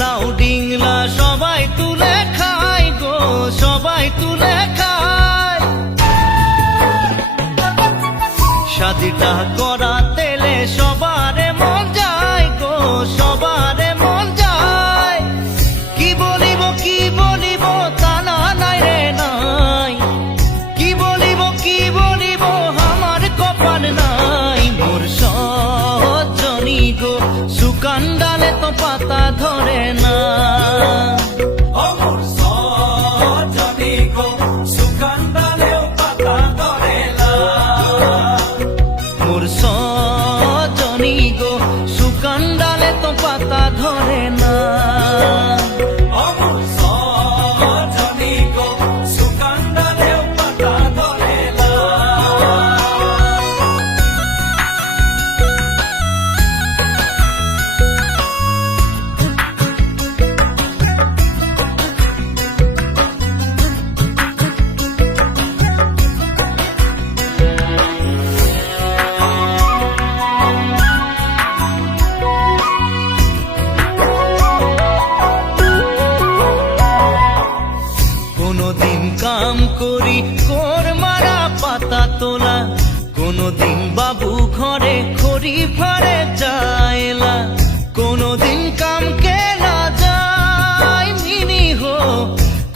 লাউ ডিংলা সবাই তুলে খায় গো, সবাই তুলে খায়। শাদিটা করা তেলে সবারে মন যায় গো, সবারে মন যায়। কি বলিব তা না নাই রে নাই, কি বলিব আমার কপাল নাই। মোর সজনী গো শুকান ডালে তো পাতা ধরে না। মোর সজনী গো শুকান ডালেও পাতা ধরে না। মোর সজনী গো শুকান ডালে তো পাতা ধরে না। মোর সজনী গো শুকান ডালেও পাতা ধরে না। কোনদিন কাম করি কোর মারা পাতা তোলা, কোনদিন বাবু ঘরে খড়ি ফাড়ে যায়লা। কোনদিন কাম কে না যায় মিনি হো,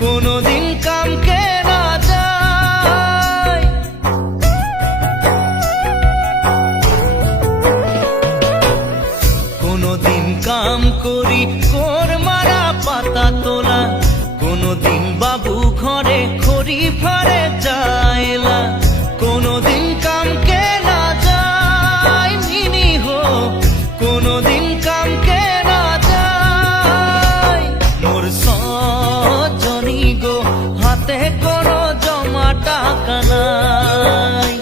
কোনদিন কাম কে না যায়। কোনদিন কাম করি কোর মারা পাতা তোলা, কোনদিন বাবু ঘরে খড়ি ফাড়ে যায়লা। কোনদিন কাম কে না যায় মিনি হো, কোনদিন কাম কে না যায়। মোর সজনী গো হাতে কোনো জমা টাকা নাই।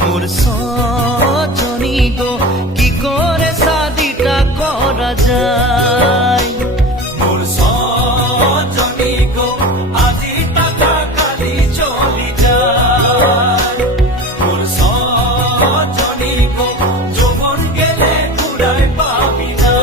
মোর সজনী গো কি করে শাদিটা করা যায়। মোর সজনী গো আজি টাকা কালি চলি যায়। মোর সজনী গো যৌবন গেলে ঘুরায় পাবি না।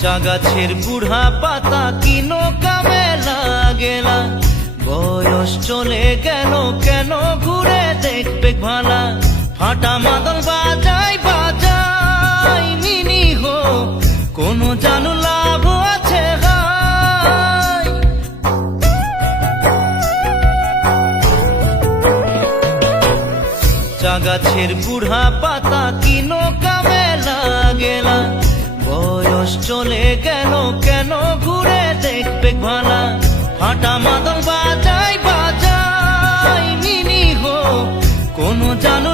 চা গাছের বুড়া পাতা কিনো কামে লাগেলা। বয়স চলে গেল কেন ঘুরে দেখবে ভালা। ফাটা মাদল বাজাই মিনি হো, কোনো জানু লাভ আছে গায়। চা গাছের বুড়া পাতা কিনো কামে লাগেলা। বয়স চলে গেল কেন ঘুরে দেখবে ভালা। ফাটা মাদল বাজাই মিনি হো, কোনো জানু